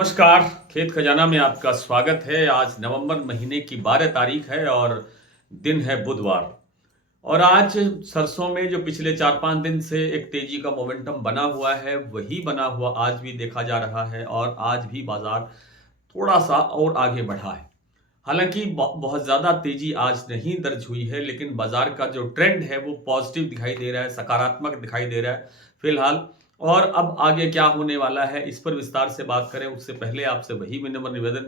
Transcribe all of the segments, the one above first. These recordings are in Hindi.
नमस्कार। खेत खजाना में आपका स्वागत है। आज नवंबर महीने की 12 तारीख है और दिन है बुधवार। और आज सरसों में जो पिछले 4-5 दिन से एक तेजी का मोमेंटम बना हुआ है, वही बना हुआ आज भी देखा जा रहा है और आज भी बाजार थोड़ा सा और आगे बढ़ा है। हालांकि बहुत ज़्यादा तेजी आज नहीं दर्ज हुई है, लेकिन बाजार का जो ट्रेंड है वो पॉजिटिव दिखाई दे रहा है, सकारात्मक दिखाई दे रहा है फिलहाल। और अब आगे क्या होने वाला है, इस पर विस्तार से बात करें उससे पहले आपसे वही विनम्र निवेदन,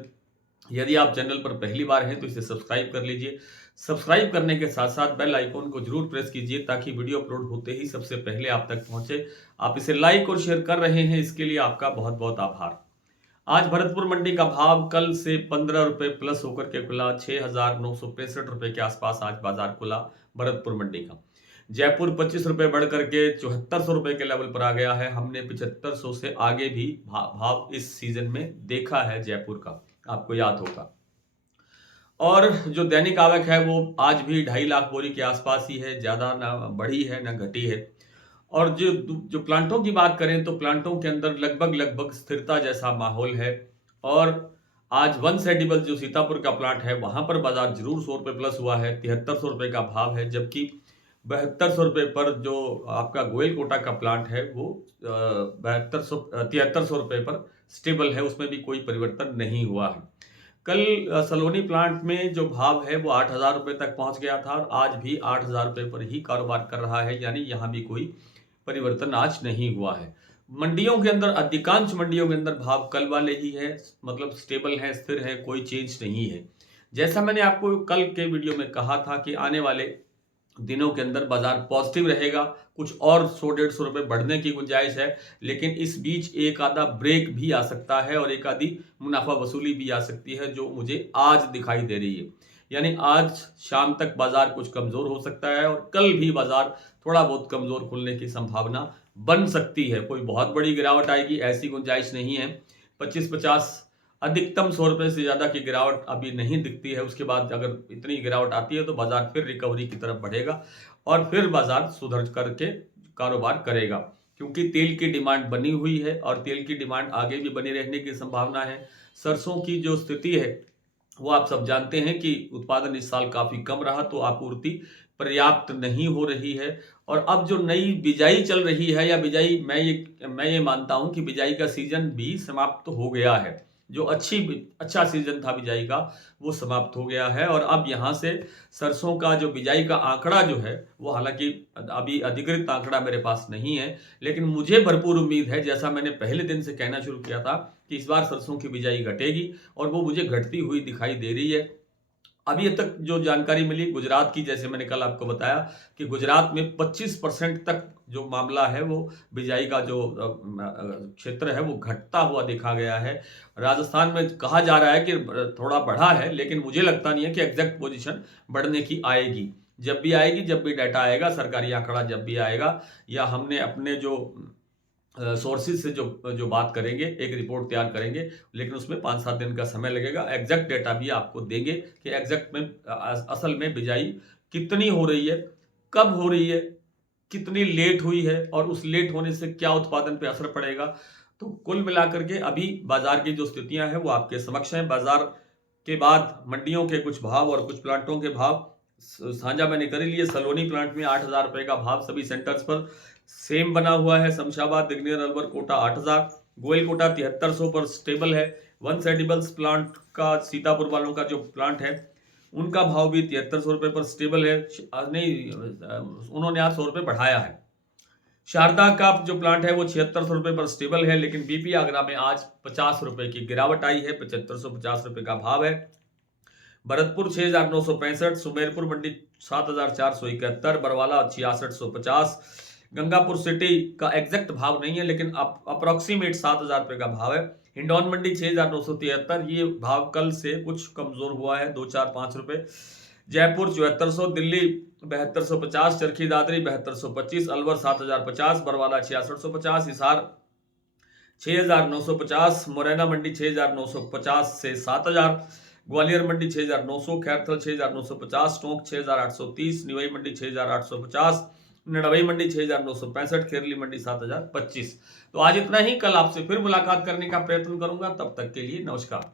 यदि आप चैनल पर पहली बार हैं तो इसे सब्सक्राइब कर लीजिए। सब्सक्राइब करने के साथ साथ बेल आइकॉन को जरूर प्रेस कीजिए ताकि वीडियो अपलोड होते ही सबसे पहले आप तक पहुंचे। आप इसे लाइक और शेयर कर रहे हैं, इसके लिए आपका बहुत बहुत आभार। आज भरतपुर मंडी का भाव कल से 15 रुपए प्लस होकर के खुला। 6,965 रुपए के आसपास आज बाजार खुला भरतपुर मंडी का। जयपुर 25 रुपए बढ़ करके 7400 रुपए के लेवल पर आ गया है। हमने 7500 से आगे भी भाव इस सीजन में देखा है जयपुर का, आपको याद होगा। और जो दैनिक आवक है वो आज भी 2.5 लाख बोरी के आसपास ही है, ज्यादा ना बढ़ी है ना घटी है। और जो जो प्लांटों की बात करें तो प्लांटों के अंदर लगभग लगभग स्थिरता जैसा माहौल है। और आज वन सेडिबल जो सीतापुर का प्लांट है वहां पर बाजार जरूर 100 रुपये प्लस हुआ है। 7300 रुपये का भाव है, जबकि 7200 रुपये पर जो आपका गोयल कोटा का प्लांट है वो 7300 रुपये पर स्टेबल है, उसमें भी कोई परिवर्तन नहीं हुआ है। कल सलोनी प्लांट में जो भाव है वो 8,000 रुपये तक पहुंच गया था और आज भी 8,000 रुपये पर ही कारोबार कर रहा है, यानी यहाँ भी कोई परिवर्तन आज नहीं हुआ है। मंडियों के अंदर, अधिकांश मंडियों के अंदर भाव कल वाले ही है, मतलब स्टेबल है, स्थिर है, कोई चेंज नहीं है। जैसा मैंने आपको कल के वीडियो में कहा था कि आने वाले दिनों के अंदर बाजार पॉजिटिव रहेगा, कुछ और 100-150 रुपए बढ़ने की गुंजाइश है, लेकिन इस बीच एक आधा ब्रेक भी आ सकता है और एक आधी मुनाफा वसूली भी आ सकती है, जो मुझे आज दिखाई दे रही है। यानी आज शाम तक बाजार कुछ कमजोर हो सकता है और कल भी बाजार थोड़ा बहुत कमजोर खुलने की संभावना बन सकती है। कोई बहुत बड़ी गिरावट आएगी ऐसी गुंजाइश नहीं है। 25-50, अधिकतम 100 रुपए से ज्यादा की गिरावट अभी नहीं दिखती है। उसके बाद अगर इतनी गिरावट आती है तो बाजार फिर रिकवरी की तरफ बढ़ेगा और फिर बाजार सुधर करके कारोबार करेगा, क्योंकि तेल की डिमांड बनी हुई है और तेल की डिमांड आगे भी बनी रहने की संभावना है। सरसों की जो स्थिति है वो आप सब जानते हैं कि उत्पादन इस साल काफी कम रहा, तो आपूर्ति पर्याप्त नहीं हो रही है। और अब जो नई बिजाई चल रही है, या बिजाई, मैं ये मानता हूं कि बिजाई का सीजन भी समाप्त हो गया है। जो अच्छा सीजन था बिजाई का वो समाप्त हो गया है और अब यहाँ से सरसों का जो बिजाई का आंकड़ा जो है वो, हालांकि अभी अधिकृत आंकड़ा मेरे पास नहीं है, लेकिन मुझे भरपूर उम्मीद है, जैसा मैंने पहले दिन से कहना शुरू किया था, कि इस बार सरसों की बिजाई घटेगी और वो मुझे घटती हुई दिखाई दे रही है। अभी तक जो जानकारी मिली गुजरात की, जैसे मैंने कल आपको बताया कि गुजरात में 25% तक जो मामला है वो बिजाई का जो क्षेत्र है वो घटता हुआ देखा गया है। राजस्थान में कहा जा रहा है कि थोड़ा बढ़ा है, लेकिन मुझे लगता नहीं है कि एग्जैक्ट पोजीशन बढ़ने की आएगी। जब भी आएगी, जब भी डाटा आएगा, सरकारी आंकड़ा जब भी आएगा, या हमने अपने जो सोर्सेज से जो जो बात करेंगे, एक रिपोर्ट तैयार करेंगे, लेकिन उसमें 5-7 दिन का समय लगेगा। एग्जैक्ट डेटा भी आपको देंगे कि एग्जैक्ट में असल में बिजाई कितनी हो रही है, कब हो रही है, कितनी लेट हुई है और उस लेट होने से क्या उत्पादन पे असर पड़ेगा। तो कुल मिलाकर के अभी बाजार की जो स्थितियां हैं वो आपके समक्ष हैं। बाजार के बाद मंडियों के कुछ भाव और कुछ प्लांटों के भाव साझा मैंने कर लिए। सलोनी प्लांट में 8,000 रुपए का भाव सभी सेंटर्स पर सेम बना हुआ है। शमशाबाद, दिग्नेर, अलवर, कोटा 8,000, गोयल कोटा 7300 पर स्टेबल है। वन सेडिबल्स प्लांट का, सीतापुर वालों का जो प्लांट है, उनका भाव भी 7300 रुपये पर स्टेबल है। नहीं, उन्होंने आज 100 रुपये बढ़ाया है। शारदा का जो प्लांट है वो 7600 रुपये पर स्टेबल है, लेकिन बीपी आगरा में आज 50 रुपये की गिरावट आई है। 7550 रुपये का भाव है। भरतपुर 6,965, सुमेरपुर मंडी 7,471, बरवाला 6,650, गंगापुर सिटी का एग्जैक्ट भाव नहीं है लेकिन अप्रोक्सीमेट 7,000 रुपये का भाव है। हिंडौन मंडी 6,973, ये भाव कल से कुछ कमजोर हुआ है, 2-4-5 रुपये। जयपुर 7400, दिल्ली 7250, चरखी दादरी 7225, अलवर 7,050, बरवाला 6650, हिसार 6,950, मुरैना मंडी 6,950 से 7,000, ग्वालियर मंडी 6,900, खैरथल 6,950, टोंक 6,830, निवाई मंडी 6,850, नड़बई मंडी 6,965, खेरली मंडी 7,025। तो आज इतना ही, कल आपसे फिर मुलाकात करने का प्रयत्न करूंगा। तब तक के लिए नमस्कार।